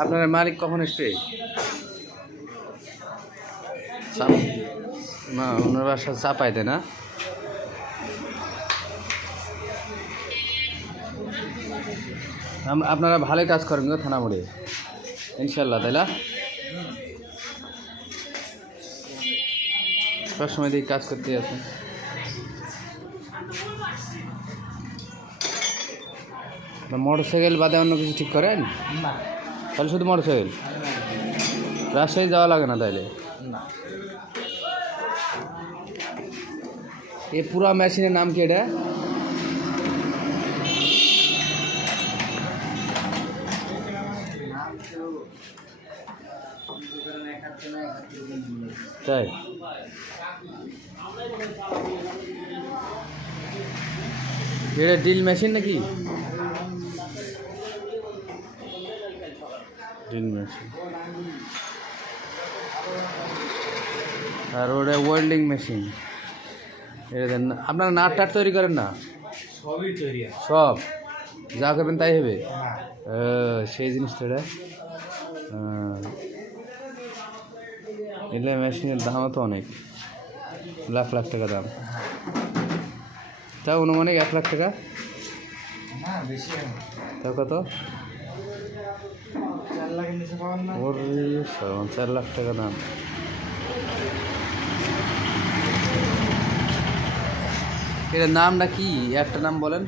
আপনার মালিক কখন এসছে? না, ওনার বাসা চাপাইতে না। আপনারা ভালোই কাজ করেন গো থানা মোড়ে। ইনশাল্লাহ তাই না? সবসময় দিয়ে কাজ করতে আছেন। মোটর সাইকেল বাদে অন্য কিছু ঠিক করেন? তাহলে শুধু মোটর সাইকেল রাজশাহী যাওয়া লাগে না তাইলে? না। এ পুরা মেশিনের নাম কি এটা? তাই? এটা ড্রিল মেশিন নাকি? ড্রিল মেশিন আর ওটা ওয়েল্ডিং মেশিন এটা। আপনারা নাট টাট তৈরি করেন না? সবই তৈরি সব? যা করবেন তাই হবে? হ্যাঁ। সেই জিনিসটা এটা। এলে মেশিনের দামও তো অনেক। লাখ লাখ টাকা দাম। তা অনুমানিক এক লাখ টাকা। তাও কত? চার লাখ টাকা দাম। এটার নামটা কি? একটা নাম বলেন।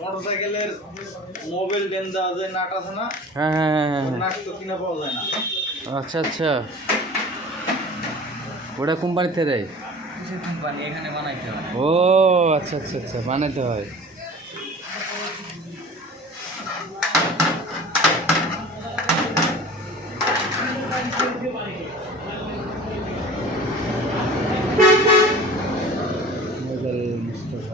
মোটরসাইকেলের মোবিল ডেন দেওয়া যে নাট আছে না হ্যাঁ হ্যাঁ হ্যাঁ হ্যাঁ। ওই। নাট তো কিনা পাওয়া যায় না। আচ্ছা আচ্ছা। ওটা কোম্পানি থেকে দেয় কোম্পানি? এখানে বানাইতে হয়। ও আচ্ছা আচ্ছা আচ্ছা বানাতে হয়।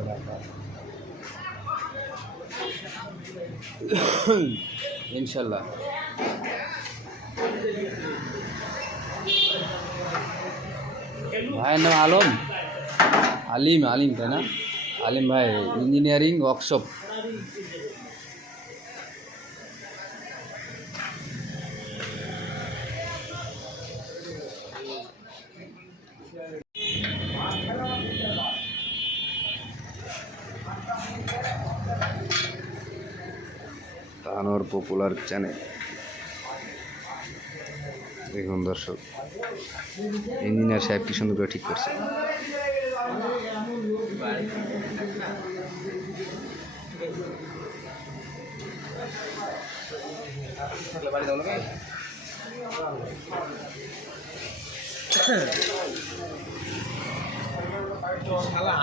ইনশাল্লাহ। ভাইয়ের নাম আলম। আলিম আলিম তাই না? আলিম ভাই engineering workshop Tanore popular channel দেখুন দর্শক ইঞ্জিনিয়ার সাহেব কি সুন্দর ঠিক করছে।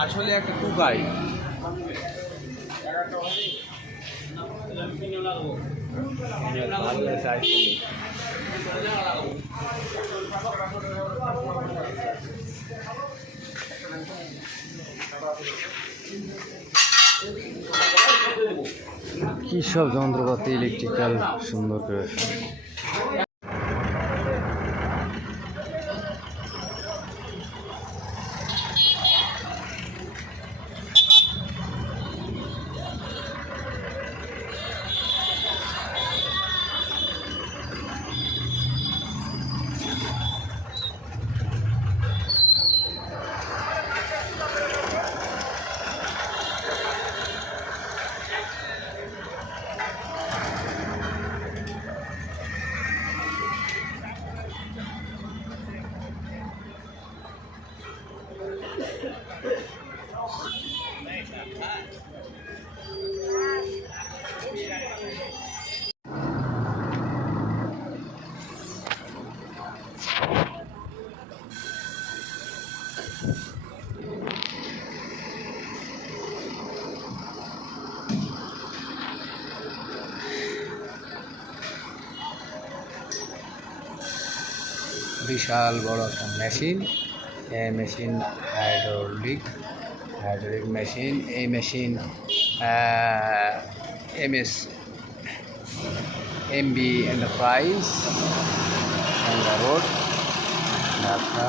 আসলে একটা টুকাই কি সব যন্ত্রপাতি ইলেকট্রিক্যাল সুন্দর করে। বিশাল বড় একটা machine machine hydraulic hydraulic machine এই machine M S M B enterprise road Dhaka.